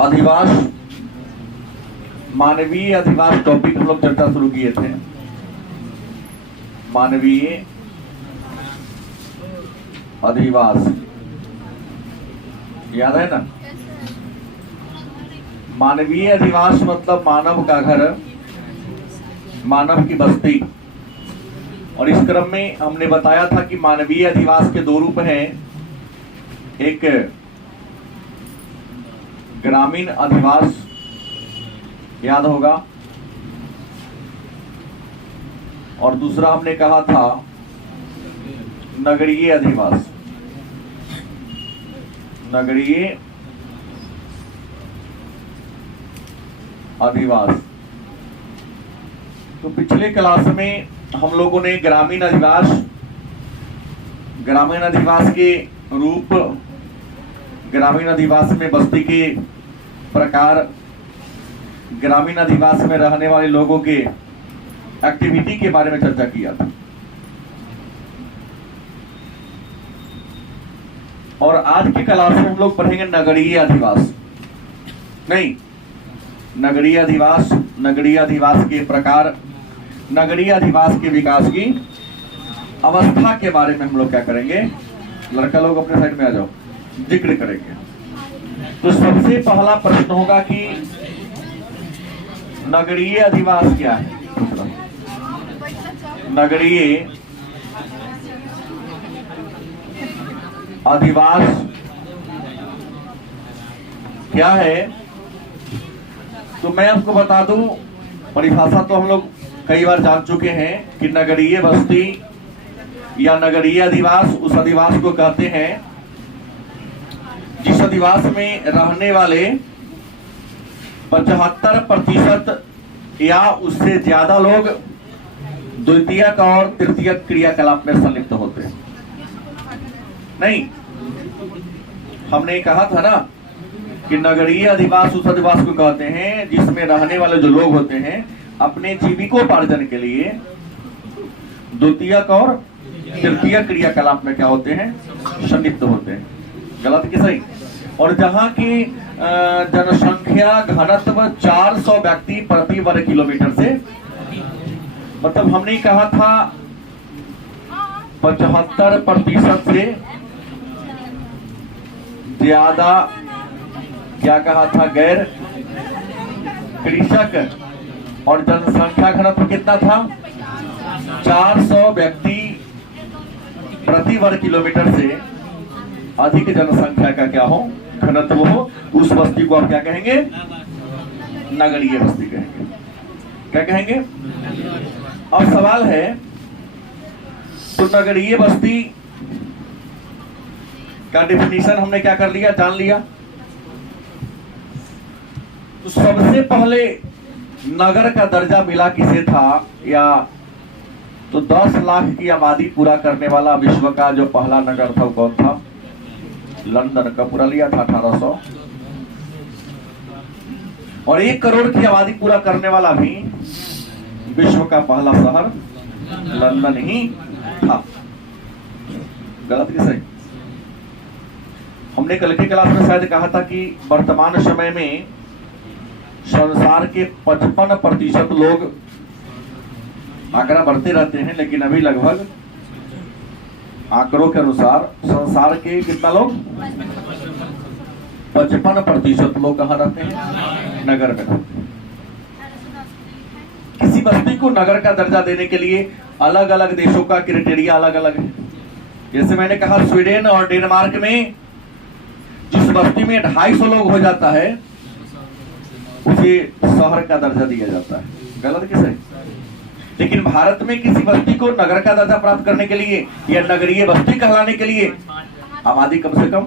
अधिवास, मानवीय अधिवास टॉपिक हम लोग चर्चा शुरू किए थे। मानवीय अधिवास याद है ना? मानवीय अधिवास मतलब मानव का घर, मानव की बस्ती। और इस क्रम में हमने बताया था कि मानवीय अधिवास के दो रूप हैं, एक ग्रामीण अधिवास, याद होगा, और दूसरा हमने कहा था नगरीय अधिवास। नगरीय अधिवास। तो पिछले क्लास में हम लोगों ने ग्रामीण अधिवास के रूप, ग्रामीण अधिवास में बस्ती के प्रकार, ग्रामीण अधिवास में रहने वाले लोगों के एक्टिविटी के बारे में चर्चा किया था। और आज की क्लास में हम लोग पढ़ेंगे नगरीय अधिवास। नहीं, नगरीय अधिवास, नगरीय अधिवास के प्रकार, नगरीय अधिवास के विकास की अवस्था के बारे में हम लोग क्या करेंगे, लड़का लोग अपने साइड में आ जाओ, जिक्र करेंगे। तो सबसे पहला प्रश्न होगा कि नगरीय अधिवास क्या है? नगरीय अधिवास क्या है? तो मैं आपको बता दूं, परिभाषा तो हम लोग कई बार जान चुके हैं कि नगरीय बस्ती या नगरीय अधिवास उस अधिवास को कहते हैं जिस अधिवास में रहने वाले 75% या उससे ज्यादा लोग द्वितीयक और तृतीयक क्रियाकलाप में संलिप्त होते हैं। नहीं, हमने कहा था ना कि नगरीय अधिवास उस अधिवास को कहते हैं जिसमें रहने वाले जो लोग होते हैं अपने जीविकोपार्जन के लिए द्वितीयक और तृतीयक क्रियाकलाप में क्या होते हैं, संलिप्त होते हैं। गलत कि सही? और जहां की जनसंख्या घनत्व 400 व्यक्ति प्रति वर्ग किलोमीटर से, मतलब हमने कहा था 75% से ज्यादा, क्या कहा था, गैर कृषक, और जनसंख्या घनत्व कितना था, 400 व्यक्ति प्रति वर्ग किलोमीटर से अधिक जनसंख्या का क्या हो, घनत्व हो, उस बस्ती को आप क्या कहेंगे, नगरीय बस्ती कहेंगे। क्या कहेंगे? अब सवाल है, तो नगरीय बस्ती का डेफिनेशन हमने क्या कर लिया, जान लिया। तो सबसे पहले नगर का दर्जा मिला किसे था, या तो 10 लाख की आबादी पूरा करने वाला विश्व का जो पहला नगर था वो कौन था? लंदन का पूरा लिया था 1800। और 1 करोड़ की आबादी पूरा करने वाला भी विश्व का पहला शहर लंदन ही था। गलत कि सही? हमने कल की क्लास में शायद कहा था कि वर्तमान समय में संसार के 55% लोग, आंकड़ा बढ़ते रहते हैं लेकिन अभी लगभग आंकड़ों के अनुसार संसार के कितना लोग, 55% लोग कहाँ रहते हैं, नगर में रहते हैं। किसी बस्ती को नगर का दर्जा देने के लिए अलग अलग देशों का क्राइटेरिया अलग अलग है। जैसे मैंने कहा, स्वीडन और डेनमार्क में जिस बस्ती में 250 लोग हो जाता है उसे शहर का दर्जा दिया जाता है। गलत कि सही? लेकिन भारत में किसी बस्ती को नगर का दर्जा प्राप्त करने के लिए या नगरीय बस्ती कहलाने के लिए आबादी कम से कम,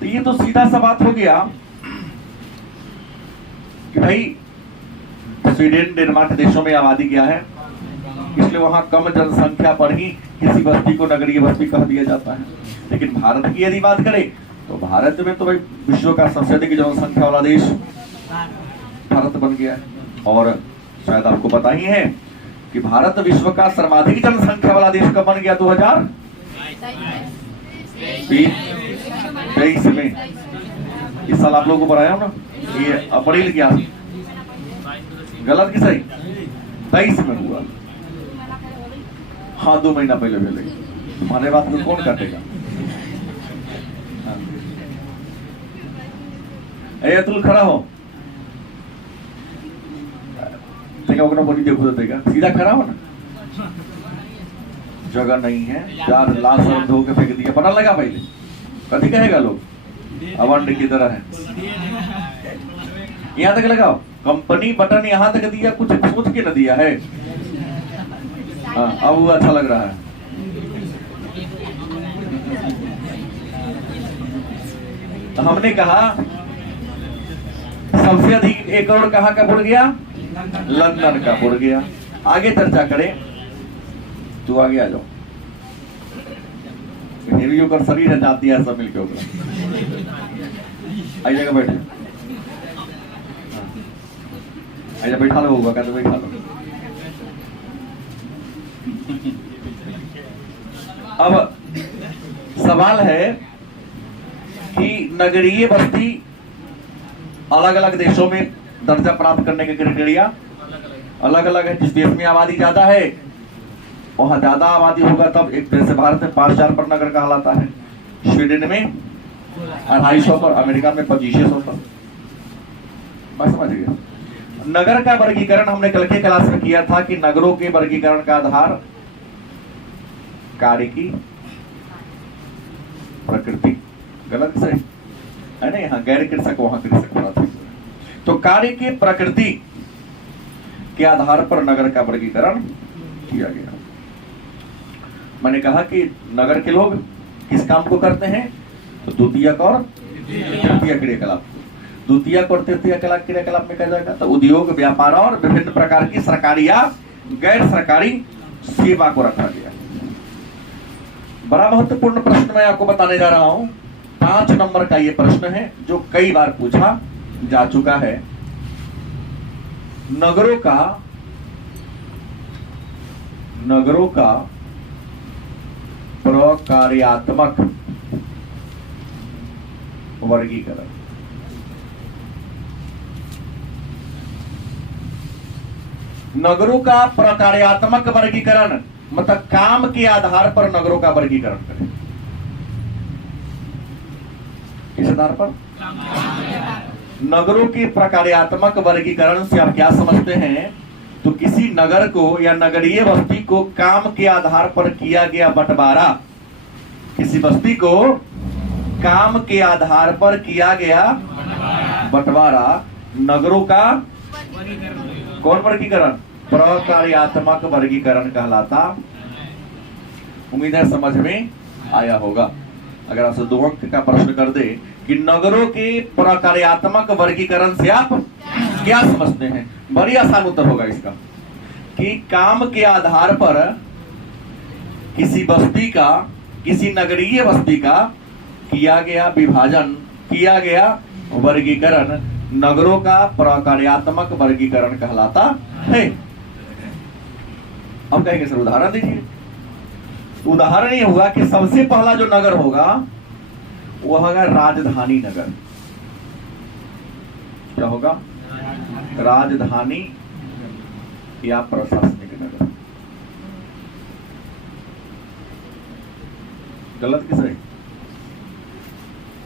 तो ये तो सीधा सा बात हो गया कि भाई स्वीडन, डेनमार्क देशों में आबादी क्या है, इसलिए वहां कम जनसंख्या पर ही किसी बस्ती को नगरीय बस्ती कह दिया जाता है। लेकिन भारत की यदि बात करें तो भारत में तो भाई विश्व का सबसे अधिक जनसंख्या वाला देश भारत बन गया है। और शायद आपको पता ही है कि भारत विश्व का सर्वाधिक जनसंख्या वाला देश कब बन गया? 2023 में। इस साल आप लोगों को पढ़ाया हूं ना, ये अप्रैल क्या गलत कि सही? 23 में हुआ। हाँ 2 महीना पहले भेले। तुम्हारे बात को कौन काटेगा? तुम खड़ा हो, बॉडी देखो तो देगा, सीधा खड़ा हो ना। जगह नहीं है, 4 लाश धो के फेंक दिया, पता लगा पहले कभी कहेगा लोग अवांड की तरह है। यहाँ तक लगाओ, कंपनी बटन यहाँ तक दिया, कुछ सोच के न दिया है। हाँ अब वो अच्छा लग रहा है। तो हमने कहा सबसे अधिक 1 करोड़ कहाँ का बुड़ गया? लंदन का बुड़ गया। आगे चर्चा करें तो आगे आ जाओ। हेरियो का शरीर है, जाती है सब मिलके ऊपर आई जगह बैठे, ऐसा बैठा लो होगा, कहते बैठा लो। अब सवाल है कि नगरीय बस्ती अलग अलग देशों में दर्जा प्राप्त करने के क्राइटेरिया अलग अलग है। जिस देश में आबादी ज्यादा है वहां ज्यादा आबादी होगा तब एक देश भारत में 5000 पर नगर कहलाता है, स्वीडन में 250 पर, अमेरिका में 2500 पर। बस समझ गए। नगर का वर्गीकरण हमने कल के क्लास में किया था कि नगरों के वर्गीकरण का आधार कार्य की प्रकृति, गलत सही है ना? यहाँ गैर कृषक वहां कृषक पड़ा था। तो कार्य की प्रकृति के आधार पर नगर का वर्गीकरण किया गया। मैंने कहा कि नगर के लोग किस काम को करते हैं? तो द्वितीयक और तृतीय क्रियाकलाप। द्वितीयक और तृतीय क्रियाकलाप में कहा जाएगा तो उद्योग, व्यापार और विभिन्न प्रकार की सरकारी या गैर सरकारी सेवा को रखा गया। बड़ा महत्वपूर्ण प्रश्न मैं आपको बताने जा रहा हूं। 5 नंबर का ये प्रश्न है जो कई बार पूछा जा चुका है। नगरों का प्रकार्यात्मक वर्गीकरण। नगरों का प्रकार्यात्मक वर्गीकरण मतलब काम के आधार पर नगरों का वर्गीकरण करें। किस आधार पर? नगरों के प्रकार्यात्मक वर्गीकरण से आप क्या समझते हैं? तो किसी नगर को या नगरीय बस्ती को काम के आधार पर किया गया बंटवारा, किसी बस्ती को काम के आधार पर किया गया बंटवारा नगरों का कौन वर्गीकरण? प्रकार्यात्मक वर्गीकरण कहलाता। उम्मीद है समझ में आया होगा। अगर आपसे 2 अंक का प्रश्न कर दे कि नगरों के प्रकार्यात्मक वर्गीकरण से आप क्या समझते हैं, बड़ी आसान उत्तर होगा इसका कि काम के आधार पर किसी बस्ती का, किसी नगरीय बस्ती का किया गया विभाजन, किया गया वर्गीकरण नगरों का प्रकार्यात्मक वर्गीकरण कहलाता है। अब कहेंगे सर उदाहरण दीजिए। उदाहरण ये हुआ कि सबसे पहला जो नगर होगा वह होगा राजधानी नगर। क्या होगा? राजधानी या प्रशासनिक नगर। गलत कि सही?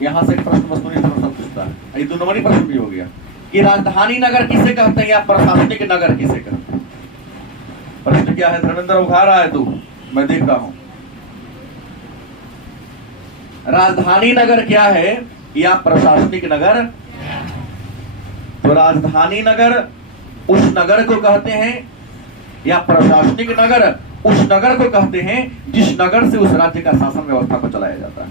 यहां से एक प्रश्न मस्तूरी पूछता है, ये 2 नंबरी प्रश्न भी हो गया कि राजधानी नगर किसे कहते हैं या प्रशासनिक नगर किसे कहते हैं। प्रश्न क्या है? धर्मेंद्र उठा रहा है तू, मैं देख रहा हूं। राजधानी नगर क्या है या प्रशासनिक नगर? तो राजधानी नगर उस नगर को कहते हैं या प्रशासनिक नगर उस नगर को कहते हैं जिस नगर से उस राज्य का शासन व्यवस्था को चलाया जाता है।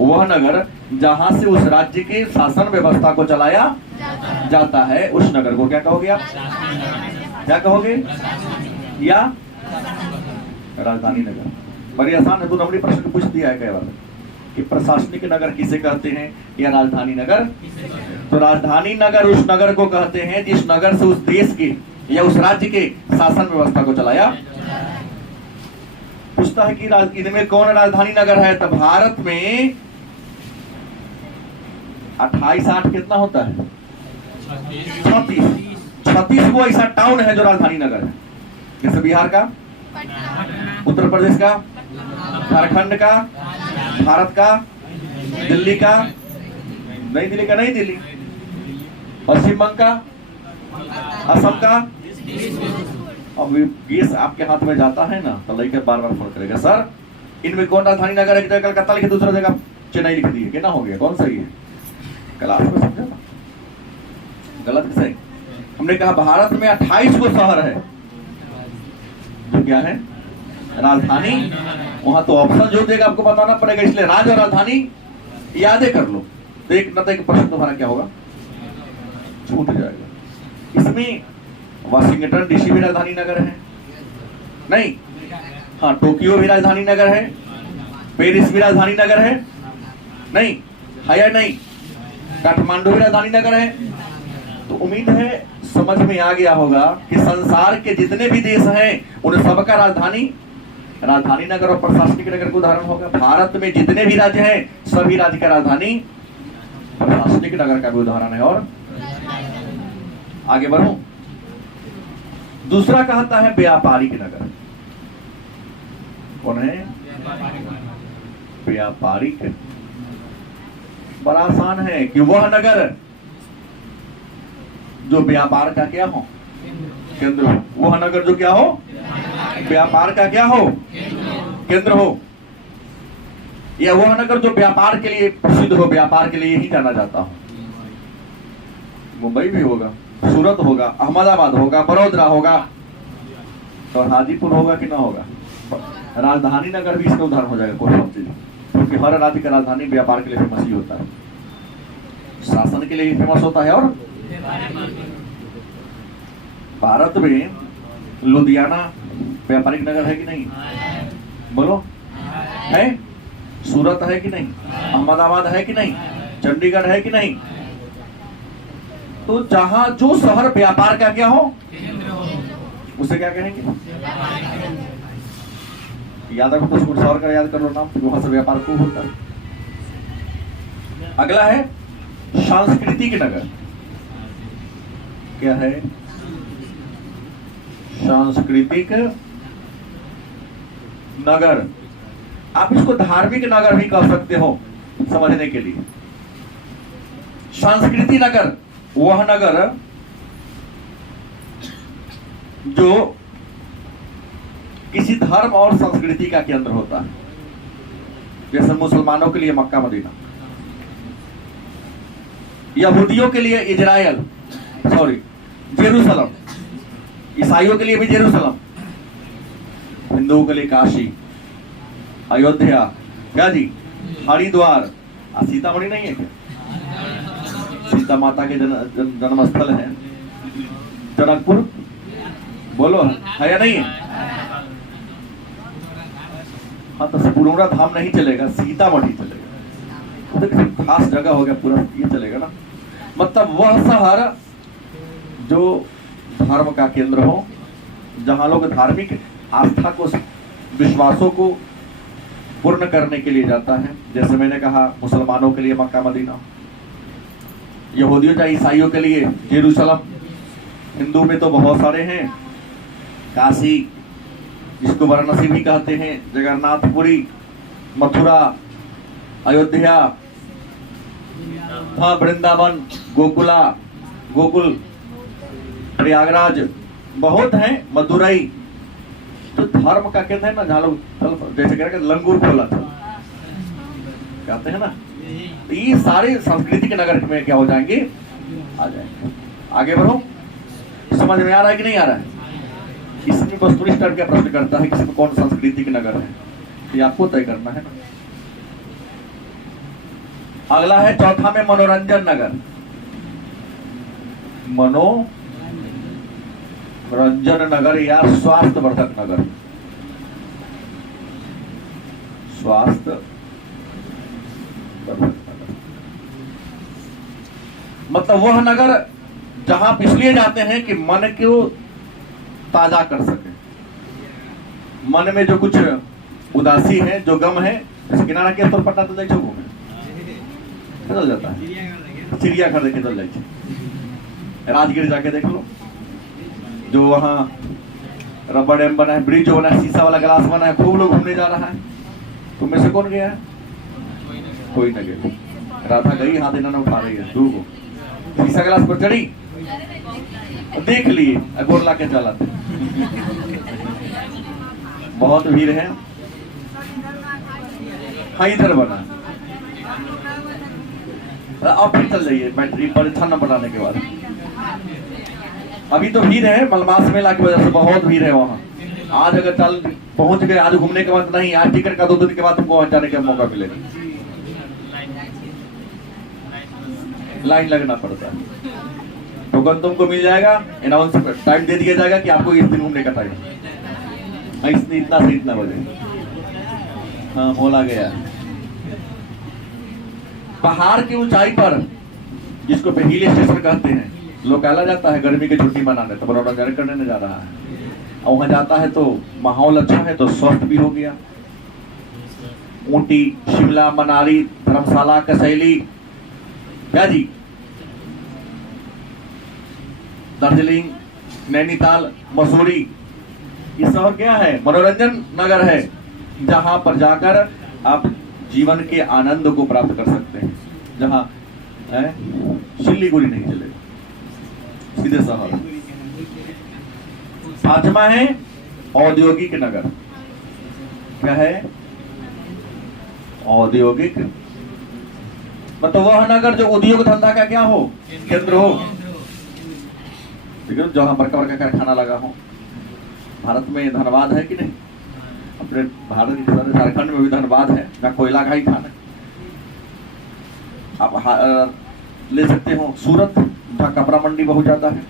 वह नगर जहां से उस राज्य के शासन व्यवस्था को चलाया जाता है उस नगर को क्या कहोगे आप? क्या कहोगे? या राजधानी नगर। बड़ी आसान है, 2 नंबरी प्रश्न पूछ दिया है कई बार कि प्रशासनिक नगर किसे कहते हैं या राजधानी नगर। तो राजधानी नगर उस नगर को कहते हैं जिस नगर से उस देश के या उस राज्य के शासन व्यवस्था को चलाया। पूछता है कि इनमें कौन राजधानी नगर है? तो भारत में 28 8 कितना होता है? 36। 36 वो ऐसा टाउन है जो राजधानी नगर है। जैसे बिहार का, उत्तर प्रदेश का, झारखंड का, भारत का, दिल्ली का, नई दिल्ली का, नई दिल्ली, पश्चिम बंगाल का, असम का। अब केस आपके हाथ में जाता है ना तो लड़के बार बार फोन करेगा, सर इनमें कौन राजधानी नगर है? कलकत्ता लिखे, दूसरा जगह चेन्नई लिख दिए, क्या हो गया? कौन सही है? क्लास में समझा ना, गलत है सही। हमने कहा भारत में 28 को शहर है जो क्या है राजधानी। वहां तो ऑप्शन जो देगा आपको बताना पड़ेगा, इसलिए राज्य और राजधानी यादें कर लो। तो एक न तो एक प्रश्न तुम्हारा क्या होगा, छूट जाएगा। इसमें वाशिंगटन डीसी भी राजधानी नगर है नहीं? हाँ, टोक्यो भी राजधानी नगर है, पेरिस भी राजधानी नगर है नहीं? है या नहीं? काठमांडू भी राजधानी नगर है। तो उम्मीद है समझ में आ गया होगा कि संसार के जितने भी देश हैं उन सबका राजधानी नगर और प्रशासनिक नगर का उदाहरण होगा। भारत में जितने भी राज्य हैं सभी राज्य का राजधानी प्रशासनिक नगर का भी उदाहरण है। और आगे बढ़ूं, दूसरा कहता है व्यापारिक नगर। कौन है? व्यापारिक। बड़ा आसान है कि वह नगर जो व्यापार का क्या हो, केंद्र हो। वह नगर जो क्या हो, व्यापार का क्या हो, केंद्र हो। या वह नगर जो व्यापार के लिए प्रसिद्ध हो, व्यापार के लिए ही जाना जाता हो। मुंबई भी होगा, सूरत होगा, अहमदाबाद होगा, बड़ौदा होगा, और हाजीपुर होगा कि ना होगा। राजधानी नगर भी इसका उदाहरण हो जाएगा कोई चीज, क्योंकि हर राज्य का राजधानी व्यापार के लिए फेमस ही होता है, शासन के लिए ही फेमस होता है। और भारत में लुधियाना व्यापारिक नगर है कि नहीं? बोलो, है? सूरत है कि नहीं? अहमदाबाद है कि नहीं? चंडीगढ़ है कि नहीं? तो जहां जो शहर व्यापार का क्या हो उसे क्या कहेंगे? याद रखो, तो शहर का याद कर लो नाम, वहां से व्यापार को होता है। अगला है सांस्कृतिक नगर। क्या है? सांस्कृतिक नगर। आप इसको धार्मिक नगर भी कह सकते हो समझने के लिए। सांस्कृतिक नगर वह नगर जो किसी धर्म और संस्कृति का केंद्र होता है। जैसे मुसलमानों के लिए मक्का मदीना, यहूदियों के लिए इजराइल, जेरूसलम, ईसाइयों के लिए भी जेरूसलम, हिंदुओं के लिए काशी, अयोध्या, क्या जी, हरिद्वार। सीतामढ़ी नहीं है क्या? सीता माता के जन्म स्थल है जनकपुर। बोलो, है या नहीं है? हाँ, तो पूर्णा धाम नहीं चलेगा, सीतामढ़ी चलेगा। तो खास जगह हो गया, पूरा ये चलेगा ना। मतलब वह शहर जो धर्म का केंद्र हो, जहां लोग धार्मिक आस्था को, विश्वासों को पूर्ण करने के लिए जाता है। जैसे मैंने कहा, मुसलमानों के लिए मक्का मदीना, यहूदियों या ईसाइयों के लिए जेरूसलम, हिंदू में तो बहुत सारे हैं, काशी, जिसको वाराणसी भी कहते हैं, जगन्नाथपुरी, मथुरा, अयोध्या, वृंदावन, गोकुल, प्रयागराज, बहुत हैं, मदुरई। तो धर्म का केंद्र है ना, जहाँ लोग जैसे कह रहे हैं लंगूर खोला था, कहते हैं ना। तो ये सारे सांस्कृतिक नगर में क्या हो जाएंगे, आ जाएंगे। आगे बढ़ो, समझ में आ रहा है कि नहीं आ रहा है? इसमें वस्तुनिष्ठ टाइप का प्रश्न करता है किसी को कौन सांस्कृतिक नगर है, ये आपको तय करना है ना। अगला है चौथा में मनोरंजन नगर। मनोरंजन नगर या स्वास्थ्यवर्धक नगर। मतलब वह नगर जहां इसलिए जाते हैं कि मन को ताजा कर सके। मन में जो कुछ उदासी है, जो गम है, जैसे किनारा के तौर पर तो देखो खिदल जाता है, चिड़ियाघर देखे खिदल जाए। राजगीर जाके देख लो, जो वहाँ रबड़ डैम बना है, ब्रिज जो बना है, शीशा वाला ग्लास बना है, खूब लोग घूमने जा रहा है। तुम में से कौन गया है? कोई न गया। राधा गई, हाथ इन्होंने उठा रही है, दूर को शीशा ग्लास पर चढ़ी, देख लिए, गोर ला के चला। बहुत भीड़ है। हाँ इधर बना, अब फिर चल जाइए बैटरी पर छन्ना बनाने के बाद। अभी तो भीड़ है, मलमास मेला की वजह से बहुत भीड़ है वहाँ। आज अगर चल पहुंच गए, आज घूमने के बाद नहीं, आज टिकट का 2 दिन के बाद तुमको वहां जाने का मौका मिलेगा। लाइन लगना पड़ता है। टोकन तुमको मिल जाएगा, अनाउंस टाइम दे दिया जाएगा कि आपको इस दिन घूमने का टाइम है, इतना से इतना बजे। हाँ बोला गया। पहाड़ की ऊंचाई पर, जिसको हिल स्टेशन कहते हैं, लोग आला जाता है गर्मी की छुट्टी मनाने, तो मनोरंजन करने जा रहा है। और वहां जाता है तो माहौल अच्छा है, तो स्वस्थ भी हो गया। ऊटी, शिमला, मनाली, धर्मशाला, कसैली, क्या जी, दार्जिलिंग, नैनीताल, मसूरी, ये शहर क्या है? मनोरंजन नगर है, जहां पर जाकर आप जीवन के आनंद को प्राप्त कर सकते हैं। जहां सिल्लीगुड़ी नहीं चलेगा, सीधे शहर। 5वां है औद्योगिक नगर। क्या है? औद्योगिक मतलब वह नगर जो उद्योग धंधा का क्या हो, केंद्र हो, ठीक है, जहां बड़का बड़का कारखाना लगा हो। भारत में धनबाद है कि नहीं? अपने भारत की तरह झारखंड में भी धनबाद है, जहाँ कोयला का ही खाना है। आप ले सकते हो सूरत, जहाँ कपड़ा मंडी बहुत ज्यादा है।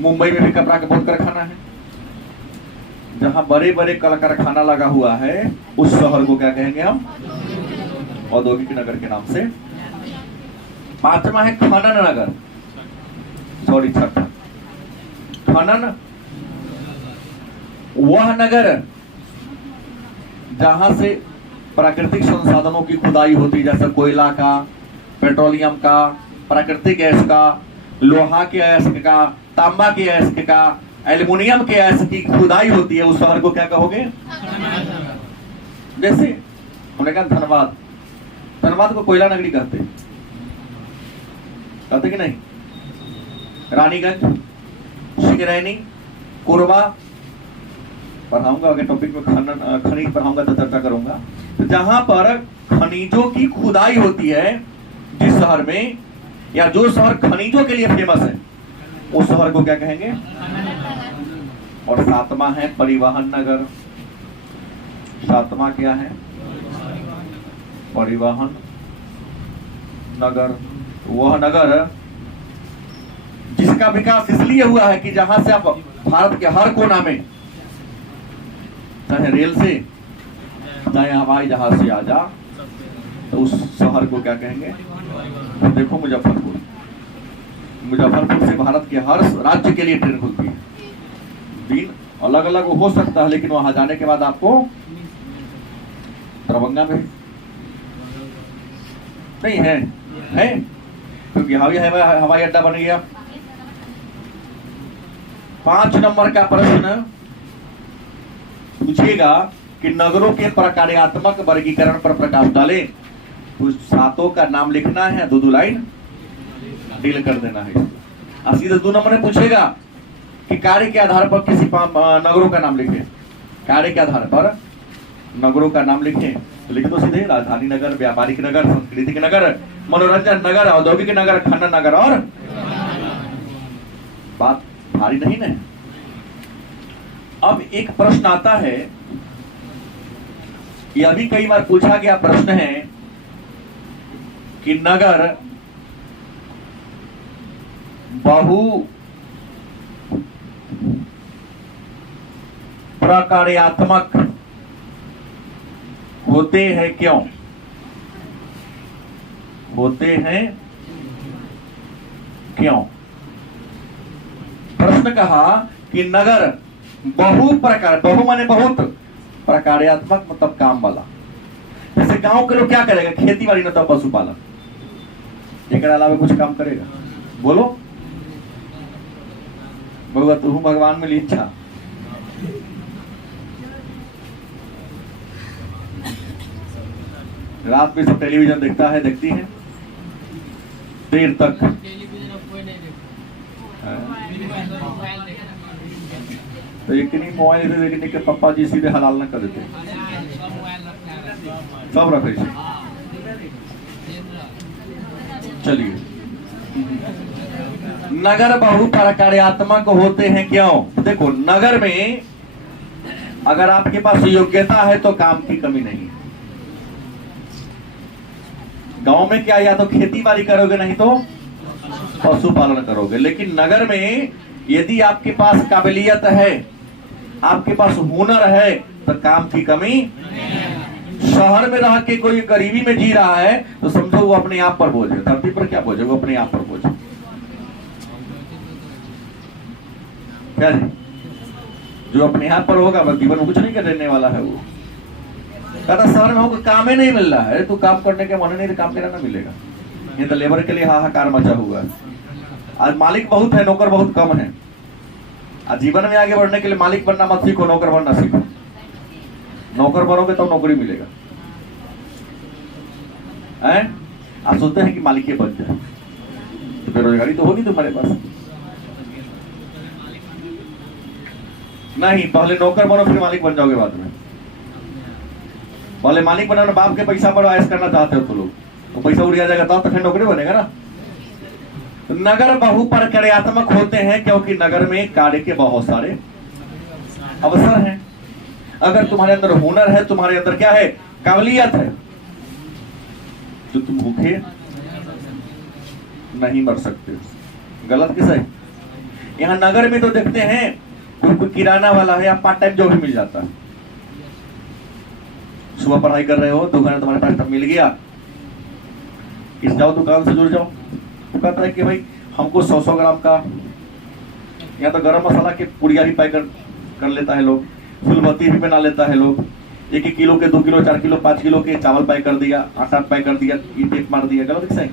मुंबई में भी कपड़ा का बहुत कारखाना है। जहाँ बड़े बड़े कल कारखाना लगा हुआ है, उस शहर को क्या कहेंगे हम? औद्योगिक नगर के नाम से। 5वां है खनन नगर, सॉरी 6वां। खनन वह नगर जहां से प्राकृतिक संसाधनों की खुदाई होती है, जैसे कोयला का, पेट्रोलियम का, प्राकृतिक गैस का, लोहा के अयस्क का, तांबा के अयस्क का, एल्युमिनियम के अयस्क की खुदाई होती है। उस शहर को क्या कहोगे? जैसे हमने कहा धनबाद, धनबाद को कोयला नगरी कहते कि नहीं? रानीगंज, सिंगरैनी, कोरबा पढ़ाऊंगा, अगर टॉपिक में खनिज पढ़ाऊंगा तो चर्चा करूंगा। तो जहां पर खनिजों की खुदाई होती है, जिस शहर में, या जो शहर खनिजों के लिए फेमस है, उस शहर को क्या कहेंगे? और 7वां है परिवहन नगर। 7वां क्या है? परिवहन नगर। वह नगर जिसका विकास इसलिए हुआ है कि जहां से आप भारत के हर कोना में, चाहे रेल से, चाहे हवाई जहाज से आ जा, तो उस शहर को क्या कहेंगे? देखो मुजफ्फरपुर, मुजफ्फरपुर से भारत के हर राज्य के लिए ट्रेन खुलती है। दिन अलग अलग हो सकता है, लेकिन वहां जाने के बाद आपको दरभंगा में नहीं है, क्योंकि हवाई अड्डा बन गया। 5 नंबर का प्रश्न पूछेगा कि नगरों के प्रकार्यात्मक वर्गीकरण पर प्रकाश डाले। तो 7 का नाम लिखना है, 2 लाइन डील कर देना है। सीधे 2 नंबर में पूछेगा कि कार्य के आधार पर किसी नगरों का नाम लिखे। कार्य के आधार पर नगरों का नाम लिखे तो लिखे तो सीधे राजधानी नगर, व्यापारिक नगर, सांस्कृतिक नगर, मनोरंजन नगर, औद्योगिक नगर, खनन नगर। और बात भारी नहीं है। अब एक प्रश्न आता है, यह भी कई बार पूछा गया प्रश्न है कि नगर बहु प्रकार्यात्मक होते हैं क्यों? होते हैं क्यों? प्रश्न कहा कि नगर बहु प्रकार, बहु माने बहुत, प्रकार्यात्मक मतलब काम वाला। जैसे गांव के लोग क्या करेगा? खेती बाड़ी न तो पशुपालन, एक अलावा कुछ काम करेगा? बोलो बउआ, तू भगवान में ली इच्छा। रात में सब टेलीविजन देखता है, देखती है देर तक। तो एक नहीं मोबाइल से देखने के पापा जी सीधे हलाल न कर देते, सब रखे। चलिए, नगर बहु प्रकार्यात्मक होते हैं। क्यों? देखो, नगर में अगर आपके पास योग्यता है तो काम की कमी नहीं है। गांव में क्या, या तो खेती बाड़ी करोगे, नहीं तो पशुपालन करोगे। लेकिन नगर में यदि आपके पास काबिलियत है, आपके पास हुनर है, तो काम की कमी। शहर में रह के कोई गरीबी में जी रहा है तो समझो वो अपने आप पर बोझ है। धरती पर क्या बोझ है? वो अपने आप पर बोझ है। क्या जी? जो अपने आप पर होगा बस जीवन में कुछ नहीं करने वाला है। वो कहता शहर में होगा काम ही नहीं मिल रहा है, तो काम करने के मन नहीं, तो काम तेरा ना मिलेगा। ये तो लेबर के लिए हाहाकार मचा हुआ है। आज मालिक बहुत है, नौकर बहुत कम है। आज जीवन में आगे बढ़ने के लिए मालिक बनना मत सीखो, नौकर बनना सीखो। नौकर बनोगे तो नौकरी मिलेगा। आप सोचते हैं कि मालिक बन जाए तो बेरोजगारी तो होगी तुम्हारे पास। नहीं, पहले नौकर बनो फिर मालिक बन जाओगे बाद में। पहले मालिक बनाना, बाप के पैसा पर आयस करना चाहते हो तो लोग, तो पैसा उड़िया जाएगा तो फिर नौकरी बनेगा ना। तो नगर बहु प्रकार्यात्मक होते हैं क्योंकि नगर में कार्य के बहुत सारे अवसर हैं। अगर तुम्हारे अंदर हुनर है, तुम्हारे अंदर क्या है, काबिलियत है, तो तुम भूखे नहीं मर सकते। गलत किस है? यहाँ नगर में तो देखते हैं कोई किराना वाला है या पार्ट टाइम जॉब भी मिल जाता है। सुबह पढ़ाई कर रहे हो, 2 घंटे तुम्हारे पास टाइम मिल गया, इस जाओ दुकान से जुड़ जाओ। तो कहता है कि भाई हमको 100-100 ग्राम का, या तो गरम मसाला के पुड़िया भी पैक कर लेता है लोग, फुलबत्ती भी बना लेता है लोग। 1-1 किलो के, 2 किलो, 4 किलो, 5 किलो के चावल पैक कर दिया, आटा पैक कर दिया, ये टेप मार दिया। गलत किस है?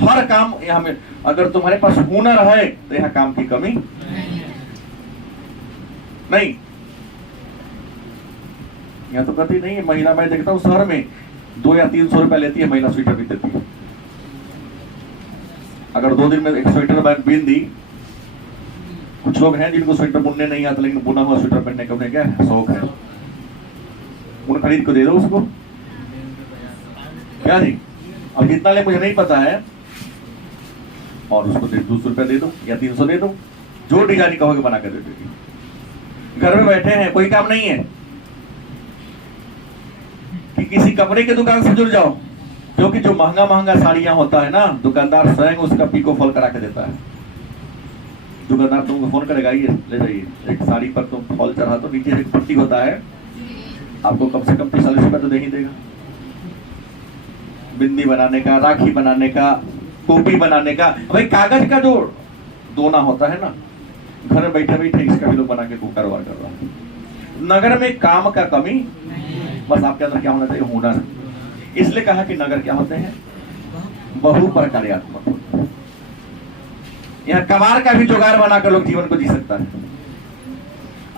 हर काम यहाँ में, अगर तुम्हारे पास हुनर है तो यहाँ काम की कमी नहीं। यहाँ तो कहती नहीं है महिला, मैं देखता हूँ शहर में 200 या 300 रुपया लेती है महिला, स्वेटर भी देती है। अगर 2 दिन में एक स्वेटर बीन दी, कुछ लोग हैं जिनको स्वेटर बुनने नहीं आता, लेकिन बुना हुआ स्वेटर पहनने का उन्हें क्या है, शौक है, उन खरीद को दे दो उसको। क्या जी? अब कितना ले मुझे नहीं पता है, और उसको 200 रुपया दे दो या 300 दे दो, जो डिजाइन कहोगे बना कर दे देगी। घर में बैठे हैं, कोई काम नहीं है कि किसी कपड़े के दुकान से जुड़ जाओ, क्योंकि जो महंगा महंगा साड़ियां होता है ना, दुकानदार स्वयं उसका पीको फॉल करा के देता है। दुकानदार तुमको फोन करेगा, ये ले जाइए, एक साड़ी पर तुम फॉल चढ़ा दो, नीचे एक पट्टी होता है, आपको कम से कम 40 रुपया तो दे ही देगा। बिंदी बनाने का, राखी बनाने का, टोपी बनाने का, भाई कागज का जो दोना होता है ना, घर में बैठे बैठे इसका भी लोग बना के कारोबार कर रहा है। नगर में काम का कमी, बस आपके अंदर क्या होना चाहिए, हुनर। इसलिए कहा कि नगर क्या होते हैं, बहु प्रकार्यात्मक। यहाँ कमार का भी जुगाड़ बनाकर लोग जीवन को जी सकता है,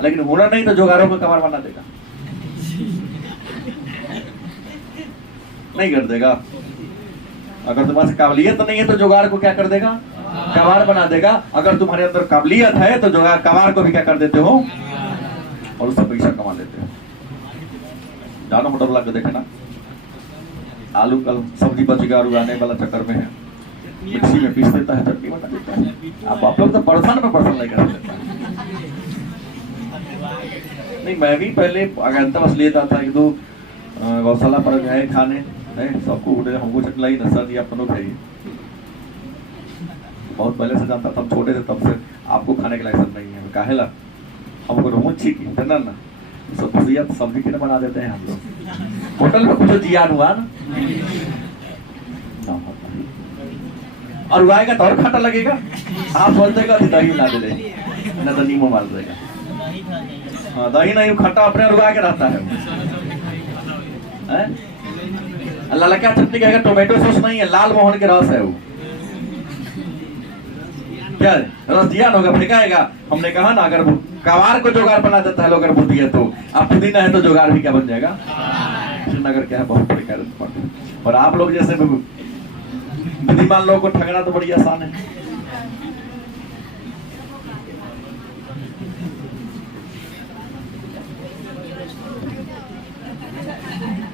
लेकिन हुनर नहीं तो जुगाड़ों को कमार बना देगा, नहीं कर देगा। अगर तुम्हारे पास काबिलियत नहीं है तो जुगाड़ को क्या कर देगा, कमार बना देगा। अगर तुम्हारे अंदर काबिलियत है तो जुगाड़ कमार को भी क्या कर देते हो, और उससे पैसा कमा लेते हो। जानो होटल वाला को देखे ना, आलू कल सब्जी बच गया, उगाने वाला चक्कर में है, मिक्सी में पीस देता है, चटनी बना देता है। आप लोग तो परसन में परसन नहीं कर देता। नहीं, मैं भी पहले अगंता बस लेता था, 1-2 गौशाला पर गए खाने, सबको उड़े, हमको चटलाई नशा दिया, अपनों खाइए। बहुत पहले से जानता था, हम छोटे थे तब से आपको खाने के लायक नहीं है, काहेला हमको रोज ठीक ना ना सब्जी के बना देते हैं हम लोग। होटल में कुछ जियान हुआ ना, और उगाएगा तो और खट्टा लगेगा। आप बोल देगा दही मिला दे, ना तो नींबू मार देगा। हाँ, दही नहीं, खट्टा अपने उगा के रहता है। ललका चटनी कहेगा, टोमेटो सॉस नहीं है, लाल मोहन के रस है वो, क्या रस जियान होगा, फेंकाएगा। हमने कहा ना, अगर कवार को जुगाड़ बना देता है लोग, अगर बुद्धि है तो आप पुदीना है तो जुगाड़ भी क्या बन जाएगा। श्रीनगर क्या है, बहुत बड़ी कार्य। और आप लोग जैसे बुद्धिमान लोगों को ठगना तो बड़ी आसान है।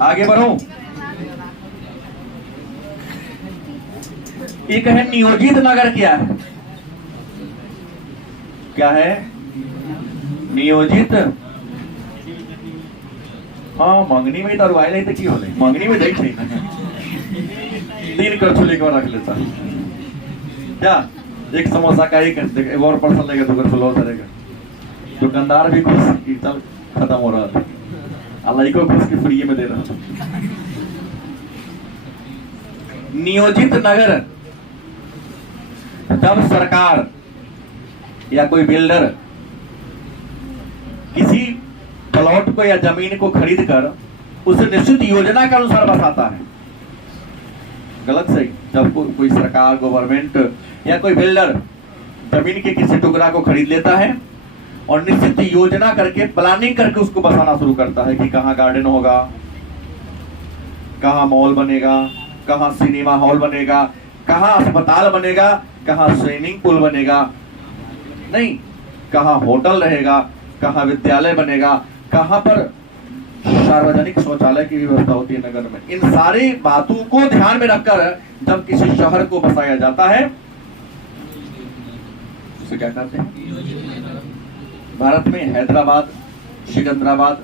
आगे बढ़ो। एक है नियोजित नगर। क्या है, क्या है नियोजित। हाँ, मंगनी में तो आए नहीं तो मंगनी में दही चाहिए ना, 3 करछुल एक बार रख लेता क्या, एक समोसा का एक और पर्सन लेगा, 2 करछुल और करेगा। दुकानदार भी खुश कि चल खत्म हो रहा है, अल्लाह को खुश की फ्री में दे रहा है। नियोजित नगर, जब सरकार या कोई बिल्डर किसी प्लॉट को या जमीन को खरीद कर उसे निश्चित योजना के अनुसार बसाता है। गलत सही, जब कोई सरकार, गवर्नमेंट या कोई बिल्डर जमीन के किसी टुकड़ा को खरीद लेता है और निश्चित योजना करके, प्लानिंग करके उसको बसाना शुरू करता है कि कहाँ गार्डन होगा, कहाँ मॉल बनेगा, कहाँ सिनेमा हॉल बनेगा, कहाँ अस्पताल बनेगा, कहाँ स्विमिंग पूल बनेगा, नहीं कहाँ होटल रहेगा, कहाँ विद्यालय बनेगा, कहाँ पर सार्वजनिक शौचालय की व्यवस्था होती है नगर में। इन सारी बातों को ध्यान में रखकर जब किसी शहर को बसाया जाता है उसे क्या कहते हैं। भारत में हैदराबाद, सिकंदराबाद,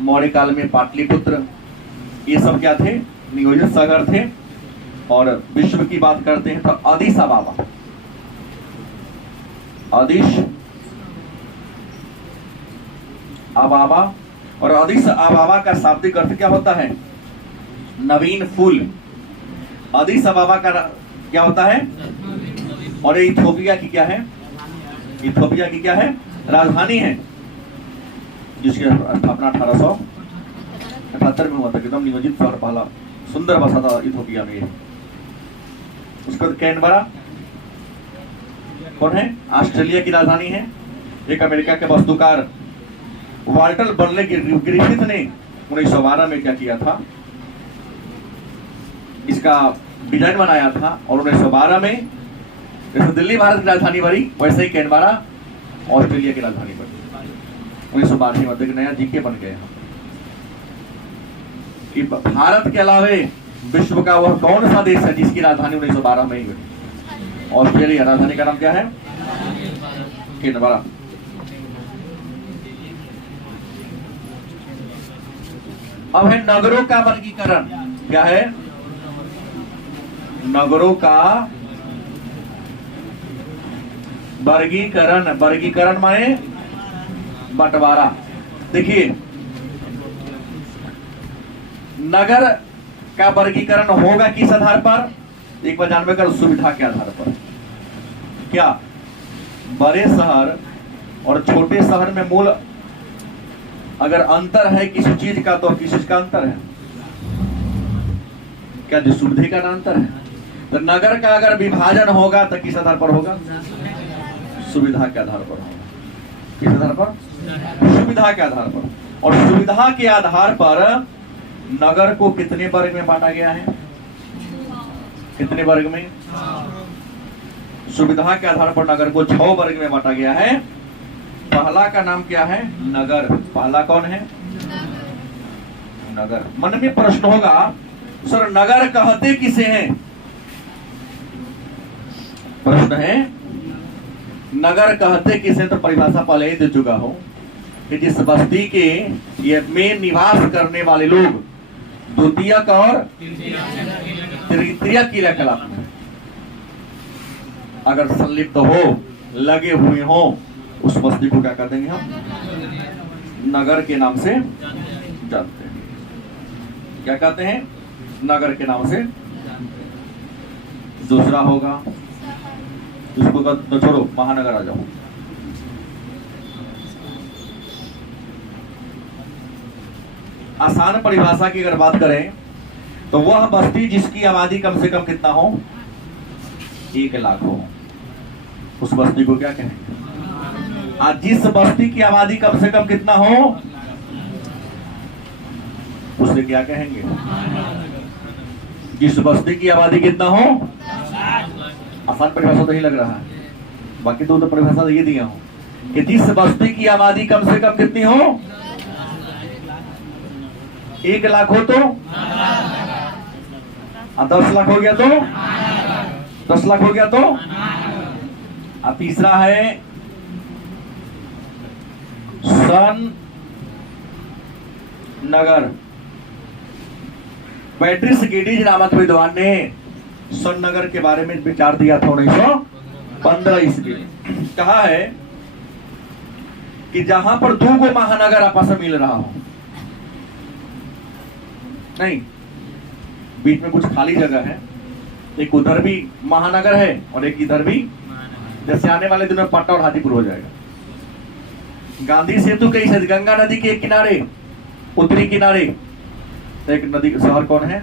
मौर्य काल में पाटलिपुत्र, ये सब क्या थे, नियोजित शहर थे। और विश्व की बात करते हैं तो अदिश अबाबा, अदिश अबाबा। और अदिश अबाबा का शाब्दिक अर्थ क्या होता है, नवीन फूल। अदिश अबाबा का क्या होता है, और इथियोपिया की क्या है, इथियोपिया की क्या है, राजधानी है, जिसकी स्थापना 1878 में हुआ था। एकदम नियोजित शहर, पहला सुंदर बसा था इथियोपिया में। उसके बाद कैनबरा कौन है, ऑस्ट्रेलिया की राजधानी है। एक अमेरिका के वास्तुकार वाल्टर बर्ले ग्रिफिथ ने 1912 में क्या किया था, इसका डिजाइन बनाया था। और 1912 में जैसे दिल्ली भारत की राजधानी बनी, वैसे ही कैनबरा ऑस्ट्रेलिया की राजधानी बनी। 1912 में एक नया जीके बन गया कि भारत के अलावे विश्व का वह कौन सा देश है जिसकी राजधानी 1912 में ही बनी। ऑस्ट्रेलिया, राजधानी का नाम क्या है, कैनबरा। अब है नगरों का वर्गीकरण। क्या है, नगरों का वर्गीकरण। वर्गीकरण माने बंटवारा। देखिए, नगर का वर्गीकरण होगा किस आधार पर, एक बार जानबे कर, सुविधा के आधार पर। क्या बड़े शहर और छोटे शहर में मूल अगर अंतर है किसी चीज का, तो किस चीज का अंतर है, क्या जो सुविधा का अंतर है। तो नगर का अगर विभाजन होगा तो किस आधार पर होगा, सुविधा के आधार पर होगा। किस आधार पर, सुविधा के आधार पर। और सुविधा के आधार पर नगर को कितने वर्ग में बांटा गया है, कितने वर्ग में, सुविधा के आधार पर नगर को 6 वर्ग में बांटा गया है। पहला का नाम क्या है, नगर। पहला कौन है, नगर। मन में प्रश्न होगा, सर नगर कहते किसे हैं, प्रश्न है नगर कहते किसे, तो परिभाषा पहले ही दे चुका हो कि जिस बस्ती के ये में निवास करने वाले लोग द्वितीयक और तृतीयक क्रियाकलाप में अगर संलिप्त हो, लगे हुए हो, उस बस्ती को क्या कर देंगे हम, नगर के नाम से जानते हैं। क्या कहते हैं, नगर के नाम से। दूसरा होगा, उसको तो छोड़ो, महानगर आ जाओ। आसान परिभाषा की अगर बात करें तो वह बस्ती जिसकी आबादी कम से कम कितना हो, 1 लाख हो, उस बस्ती को क्या कहेंगे? आज जिस बस्ती की आबादी कम से कम कितना हो, उसे क्या कहेंगे? जिस बस्ती की आबादी कितना हो, आसान परिभाषा तो ही लग रहा है, बाकी तो परिभाषा ये दिया हूं कि जिस बस्ती की आबादी कम से कम कितनी हो, 1 लाख हो तो 10 लाख हो गया तो 10 लाख हो गया तो। अब तीसरा है सन नगर। पैट्रिस गेडिज नामक विद्वान ने सन नगर के बारे में विचार दिया था 1915 ईस्वी में। कहा है कि जहां पर 2 महानगर आपस में मिल रहा हो, नहीं बीच में कुछ खाली जगह है, एक उधर भी महानगर है और एक इधर भी, जैसे आने वाले दिनों में पटना और हाजीपुर हो जाएगा। गांधी सेतु कैसे, गंगा नदी के एक किनारे, उत्तरी किनारे एक नदी शहर कौन है,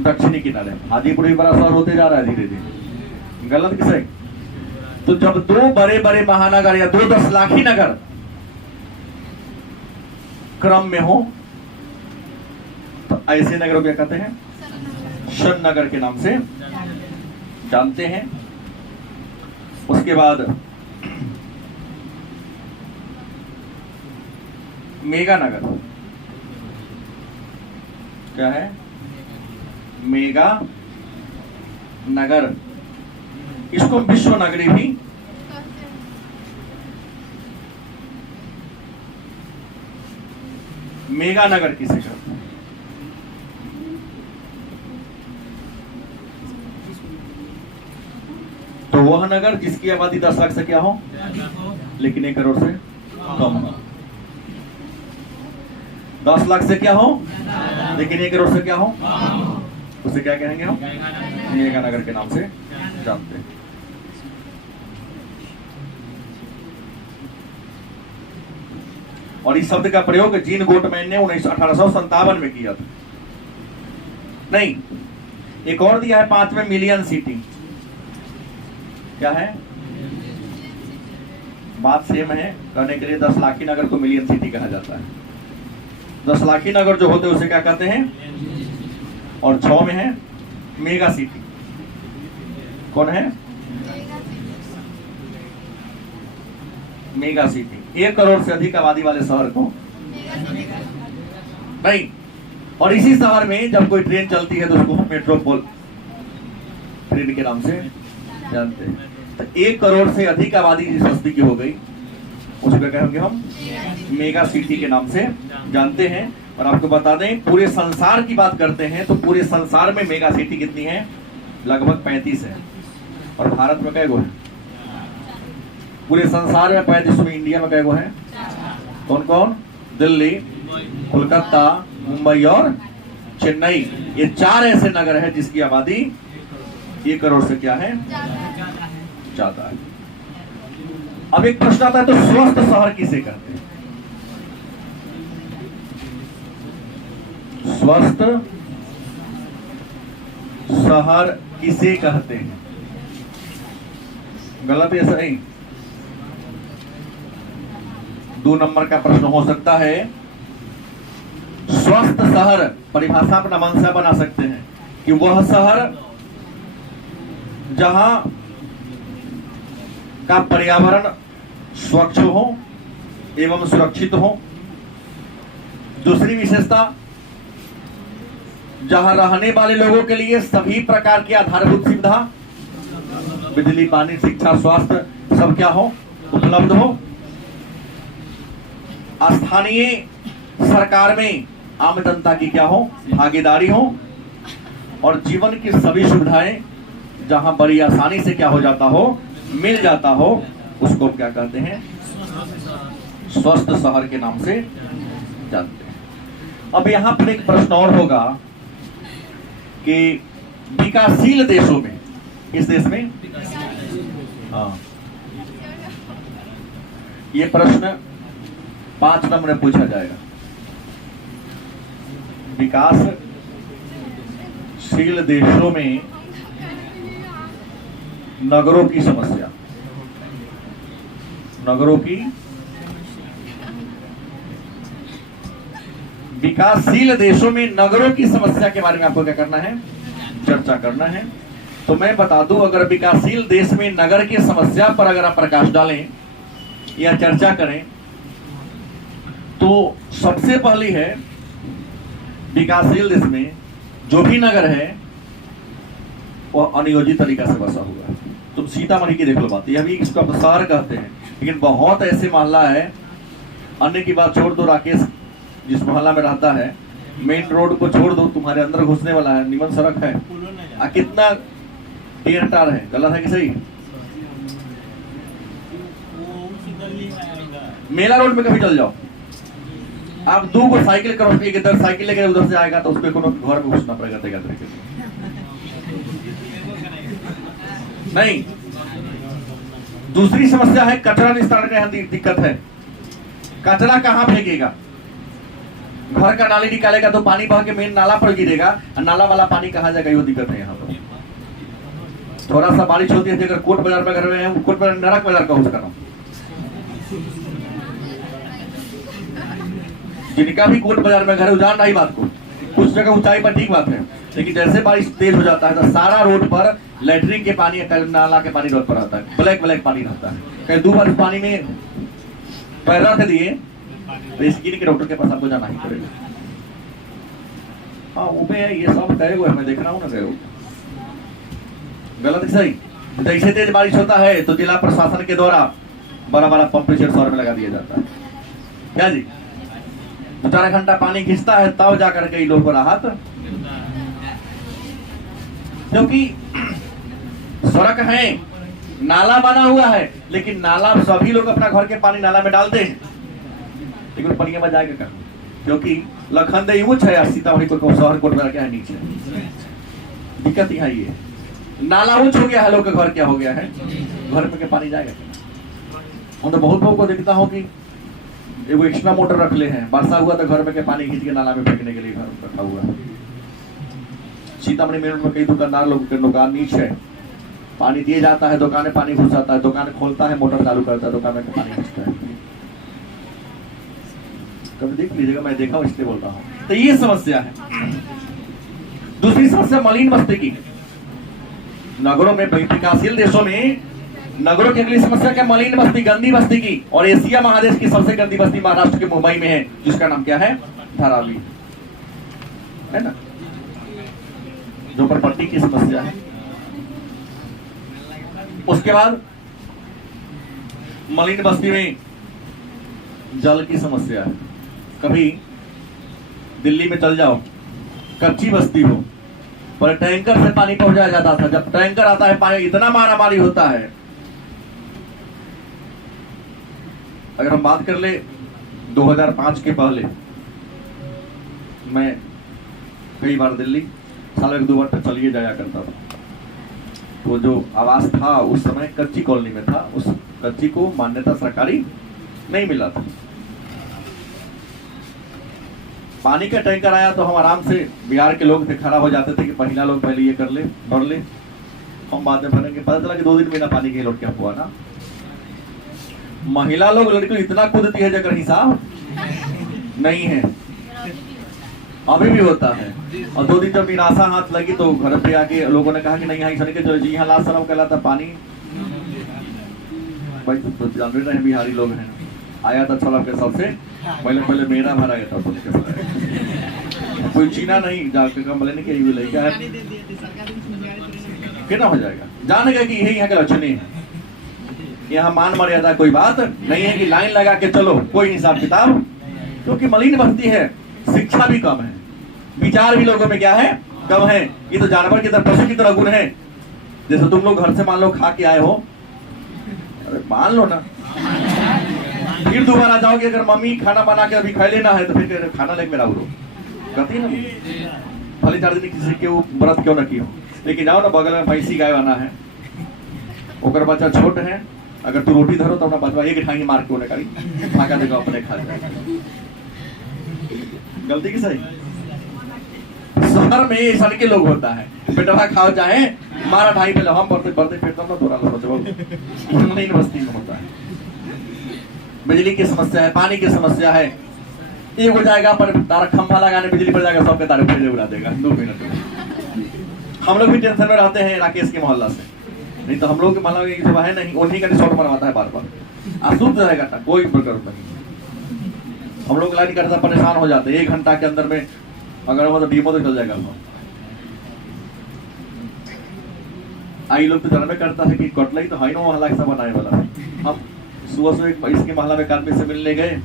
दक्षिणी किनारे। हाजीपुर भी बड़ा शहर होते जा रहा है धीरे धीरे, गलत किसे? तो जब 2 बड़े बड़े महानगर या 2 10 लाखी नगर क्रम में हो, तो ऐसे नगरों क्या कहते हैं? सन नगर के नाम से जानते हैं। उसके बाद मेगा नगर, क्या है? मेगा नगर, इसको विश्व नगरी भी, मेगा नगर किसे कहते हैं? तो वह नगर जिसकी आबादी 10 लाख से क्या हो, लेकिन 1 करोड़ से कम हो। 10 लाख से क्या हो, लेकिन 1 करोड़ से क्या हो, उसे क्या कहेंगे हम? मेगा नगर के नाम से जानते हैं। और इस शब्द का प्रयोग जीन गोटमैन ने 1857 में किया था। नहीं, एक और दिया है 5 में, मिलियन सिटी। क्या है? बात सेम है, कहने के लिए 10 लाखी नगर को मिलियन सिटी कहा जाता है। 10 लाखी नगर जो होते हैं उसे क्या कहते हैं? और 6 में है मेगा सिटी। कौन है? Mega city. 1 करोड़ से अधिक आबादी वाले शहर को नहीं। और इसी शहर में जब कोई ट्रेन चलती है तो उसको हम मेट्रोपोल ट्रेन के नाम से जानते हैं। तो 1 करोड़ से अधिक आबादी जिस बस्ती की हो गई उसको क्या कहेंगे हम? मेगा सिटी के नाम से जानते हैं। और आपको बता दें, पूरे संसार की बात करते हैं तो पूरे संसार में मेगा सिटी कितनी है? लगभग 35 है। और भारत में कै गो है? पूरे संसार में 35 में। इंडिया में कै गो है? कौन कौन? दिल्ली, कोलकाता, मुंबई और चेन्नई। ये 4 ऐसे नगर है जिसकी आबादी 1 करोड़ से क्या है? ज्यादा है। अब एक प्रश्न आता है, तो स्वस्थ शहर किसे कहते हैं? स्वस्थ शहर किसे कहते हैं? गलत है, सही? 2 नंबर का प्रश्न हो सकता है। स्वस्थ शहर परिभाषा अपना मन से बना सकते हैं कि वह शहर जहां का पर्यावरण स्वच्छ हो एवं सुरक्षित हो। दूसरी विशेषता, जहां रहने वाले लोगों के लिए सभी प्रकार की आधारभूत सुविधा, बिजली, पानी, शिक्षा, स्वास्थ्य सब क्या हो? उपलब्ध हो। स्थानीय सरकार में आम जनता की क्या हो? भागीदारी हो। और जीवन की सभी सुविधाएं जहां बड़ी आसानी से क्या हो जाता हो? मिल जाता हो। उसको क्या कहते हैं? स्वस्थ शहर के नाम से जानते हैं। अब यहां पर एक प्रश्न और होगा कि विकासशील देशों में, इस देश में, हाँ, ये प्रश्न 5 नंबर में पूछा जाएगा। विकासशील देशों में नगरों की समस्या, नगरों की विकासशील देशों में नगरों की समस्या के बारे में आपको क्या करना है, चर्चा करना है। तो मैं बता दूं, अगर विकासशील देश में नगर की समस्या पर अगर आप प्रकाश डालें या चर्चा करें तो सबसे पहली है, विकासशील देश में जो भी नगर है वो अनियोजित तरीका से बसा हुआ है। तुम सीतामढ़ी की देख लो बात, यह भी इसको आप शहर कहते हैं, लेकिन बहुत ऐसे मोहल्ला है, अन्य की बात छोड़ दो, राकेश जिस मोहल्ला में रहता है, मेन रोड को छोड़ दो, तुम्हारे अंदर घुसने वाला है, निमन सड़क है, कितना टेर टार है, गलत है कि सही? मेला रोड में कभी चल जाओ, आप दो को साइकिल करो, एक इधर साइकिल लेकर उधर से आएगा तो उसपे कोनो घर में घुसना पड़ेगा तरीका तरीके से। नहीं, दूसरी समस्या है कचरा निस्तारण का, यहाँ दिक्कत है। कचरा कहाँ फेंकेगा? घर का नाली निकालेगा तो पानी बह के मेन नाला पर गिरेगा, और नाला वाला पानी कहाँ जाएगा, ये दिक्कत है यहाँ पर। थोड़ा सा बारिश होती है, अगर कोट बाजार में घर में है, कोट बाजार नरक बाजार का हो सकता, जिनका भी कोट बाजार में घर है जान रही बात को, कुछ जगह ऊंचाई पर ठीक बात है, लेकिन जैसे बारिश तेज हो जाता है तो सारा रोड पर लैट्रिन के पानी, नाला के पानी रोड पर रहता है, ब्लैक ब्लैक पानी रहता है। कहीं 2 बार पानी में पैर रख दिए तो स्किन के डॉक्टर के पास आपको जाना ही पड़ेगा। हाँ वो पे है, ये सब गए हुए मैं देख रहा हूँ ना, गए हुए गलत सही। जैसे तेज बारिश होता है तो जिला प्रशासन के द्वारा बड़ा बड़ा पंप शहर में लगा दिया जाता है, क्या जी, 2-4 घंटा पानी खिंचता है तब जाकर के लोगों को राहत, क्योंकि सड़क है, नाला बना हुआ है, लेकिन नाला सभी लोग अपना घर के पानी नाला में डालते हैं, लेकिन पनिया में जाएगा कहाँ? क्योंकि लखनदेही ऊंच है, सीतामढ़ी को शहर कोट में क्या है नीचे। दिक्कत यहाँ ये है, नाला ऊंच हो गया है, लोग का घर क्या हो गया है, घर में के पानी जाएगा। हम तो बहुत लोगों को देखता हूँ कि एगो एक्स्ट्रा मोटर रख ले हैं, वर्षा हुआ तो घर में के पानी खींच के नाला में फेंकने के लिए घर रखा हुआ है। सीतामढ़ी में कई दुकानदार लोग के दुकान नीचे है, पानी दिए जाता है, दुकान में पानी घुस जाता है, दुकान खोलता है, मोटर चालू करता है, दुकान में पानी घुसता है। कभी देख लीजिएगा, मैं देखा हूं इसलिए बोल रहा हूँ। तो ये समस्या है। दूसरी समस्या मलिन बस्ती की, नगरों में, विकासशील देशों में नगरों की अगली समस्या क्या, मलिन बस्ती, गंदी बस्ती की। और एशिया महादेश की सबसे गंदी बस्ती महाराष्ट्र के मुंबई में है, जिसका नाम क्या है, धारावी, है ना, झोपड़पट्टी की समस्या है। उसके बाद मलिन बस्ती में जल की समस्या है। कभी दिल्ली में चल जाओ, कच्ची बस्ती हो, पर टैंकर से पानी पहुंचाया जाता था। जब टैंकर आता है, पानी इतना मारामारी होता है। अगर हम बात कर ले 2005 के पहले, मैं कई बार दिल्ली साल 1-2 बार चलिए जाया करता था। तो जो आवास था उस समय कच्ची कॉलोनी में था, उस कच्ची को मान्यता सरकारी नहीं मिला था। पानी का टैंकर आया तो हम आराम से, बिहार के लोग थे, खड़ा हो जाते थे कि महिला लोग पहले ये कर ले, भर ले, हम बाद में भरेंगे। पता चला कि 2 दिन बिना पानी के लौट के हुआ ना। महिला लोग लड़की इतना कूदती है जगह हिसाब नहीं है, अभी भी होता है। और 2 दिन जब निराशा हाथ लगी तो घर पे आके लोगों ने कहा कि नहीं, यहाँ के जो यहाँ लास्ट समय कहलाता पानी, भाई तो जान रहे हैं बिहारी लोग हैं, आया था छलम के सबसे पहले मेरा भरा गया था, कोई चीना नहीं जाके कंप्लेन की लेके आया, कितना हो जाएगा। जान गए कि यही यहाँ के लक्षण है। यहाँ मान मर्यादा कोई बात नहीं है कि लाइन लगा के चलो, कोई हिसाब किताब, क्योंकि मलिन बस्ती है, शिक्षा भी कम है, विचार भी लोगों में क्या है, कम है। ये तो जानवर की तरह, पशु की तरह गुण है। जैसे तुम लोग घर से मान लो खा के आए हो, अरे मान लो ना, फिर दोबारा जाओगे, अगर मम्मी खाना बना के अभी खा लेना है तो फिर खाना लेके मेरा उड़ो कहती है ना, भले 4 दिन किसी के वो व्रत क्यों न कियो, लेकिन जाओ ना, बगल में भैंसी गाय बना है, ओकर बच्चा छोट है, अगर तू रोटी धरो तो अपना बचवा एक ठाई मार के करी खाका देगा, अपने खा जाएगा। गलती की सही। शहर में ऐसा के लोग होता है, बेटवा खाओ चाहे हमारा 2.5 पे हम बढ़ते बढ़ते फिर तब ना तोरा लो नहीं बस्ती में होता है। बिजली की समस्या है, पानी की समस्या है, ये हो जाएगा पर तारा खंभा लगाने बिजली पड़ जाएगा, सबके तारे फेरे उड़ा देगा 2 मिनट में। हम लोग भी टेंशन में रहते हैं राकेश के मोहल्ला से, नहीं तो हम लोग के मोहल्ला में जो है नहीं उन्हीं का रिसोर्ट बनवाता है बार बार, अशुद्ध रहेगा कोई प्रकार नहीं। हम लोग लाइन करता परेशान हो जाते हैं, 1 घंटा के अंदर में अगर वो तो डीमो तो चल जाएगा। आई लोग तो जन्म में करता है कि कटलाई तो है ना मोहल्ला के सब बनाए वाला। हम सुबह सुबह इसके मोहल्ला में आदमी से मिलने गए,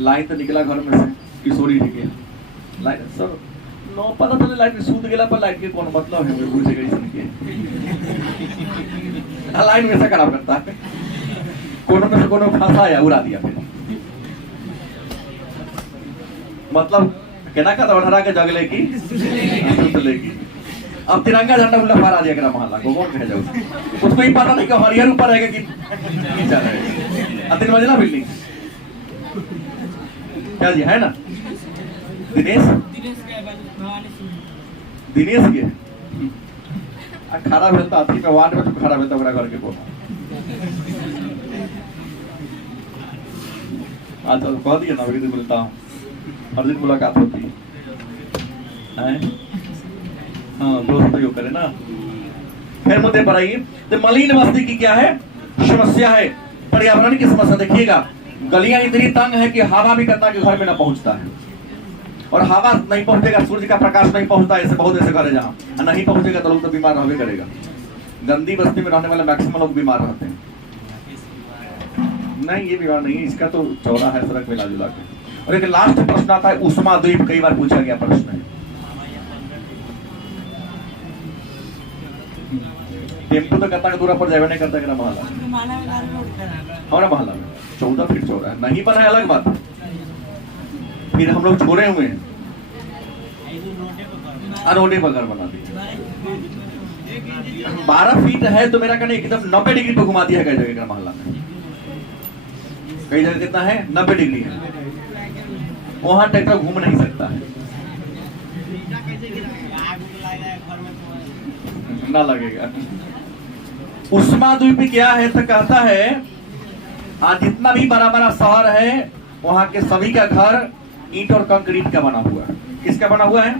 लाइन तो निकला घर में से किशोरी जी के लाइन सर नो पता चले लाइन सूत गेला पर लाइन के कौन मतलब है पूछे गई सुन के लाइन में से खराब करता है, कोनो में से कोनो फंसा या उड़ा दिया फिर मतलब केना का बढ़ा के जगले की लेगी। अब तिरंगा झंडा उल्टा फहरा दिया गया मोहल्ला को, कौन कहे जाओ उसको ही पता नहीं कि हरियर ऊपर रहेगा कि नीचा रहेगा। 3 मंजिला बिल्डिंग क्या जी है ना दिनेश के खड़ा भेलता अथी में वार्ड में तो खड़ा भेलता ओकरा घर के कोनो आज तो कह दिया ना एक दिन मिलता हूँ, हर दिन मुलाकात होती है। हाँ दोस्त तो यो करे ना। फिर मुद्दे पर आइए, तो मलिन बस्ती की क्या है समस्या है, पर्यावरण की समस्या। देखिएगा गलियां इतनी तंग है कि हवा भी करता के घर में ना पहुंचता है, और हवा नहीं पहुंचेगा, सूर्य का प्रकाश नहीं पहुंचता, ऐसे बहुत ऐसे करे जहाँ नहीं पहुंचेगा तो लोग तो बीमार रहबे करेगा। गंदी बस्ती में रहने वाले मैक्सिमम लोग बीमार रहते हैं। नहीं ये बीमार नहीं है, इसका तो चौड़ा है सड़क मिला जुला के। और एक लास्ट प्रश्न आता है उष्मा द्वीप, कई बार पूछा गया प्रश्न है। टेम्पू तो कत्ता का दूरा पर जावे नहीं करता मोहल्ला हमारा मोहल्ला में 14 फीट चौड़ा है, नहीं बना है अलग बात। फिर हम लोग छोड़े हुए हैं, अनोडे पर घर बना दिए। 12 फीट है तो मेरा कहना एकदम 90 डिग्री पे घुमा दिया कई जगह मोहल्ला में। कई जगह कितना है 90 डिग्री है, वहां ट्रैक्टर घूम नहीं सकता है, ना लगेगा। उष्मा द्वीप क्या है तो कहता है आज जितना भी बड़ा बड़ा शहर है वहां के सभी का घर ईंट और कंक्रीट का बना हुआ है। किसका बना हुआ है?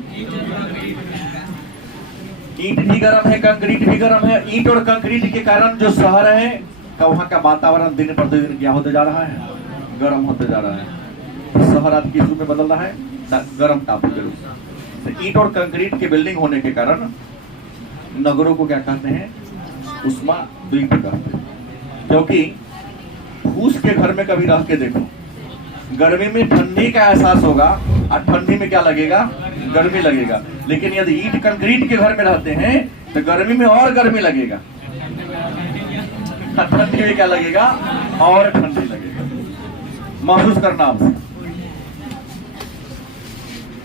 ईंट भी गर्म है, कंक्रीट भी गर्म है। ईंट और कंक्रीट के कारण जो शहर है का वहां का वातावरण दिन प्रतिदिन क्या होते जा रहा है, गर्म होते जा रहा है। शहर आज किस रूप में बदल रहा है, गर्म टापू के रूप में। तो ईंट और कंक्रीट के बिल्डिंग होने के कारण नगरों को क्या कहते हैं, उष्मा द्वीप कहते हैं। क्योंकि फूस के घर में कभी रह के देखो, गर्मी में ठंडी का एहसास होगा और ठंडी में क्या लगेगा, गर्मी लगेगा। लेकिन यदि ईंट कंक्रीट के घर में रहते हैं तो गर्मी में और गर्मी लगेगा, ठंडी में क्या लगेगा, और ठंडी लगेगा। महसूस करना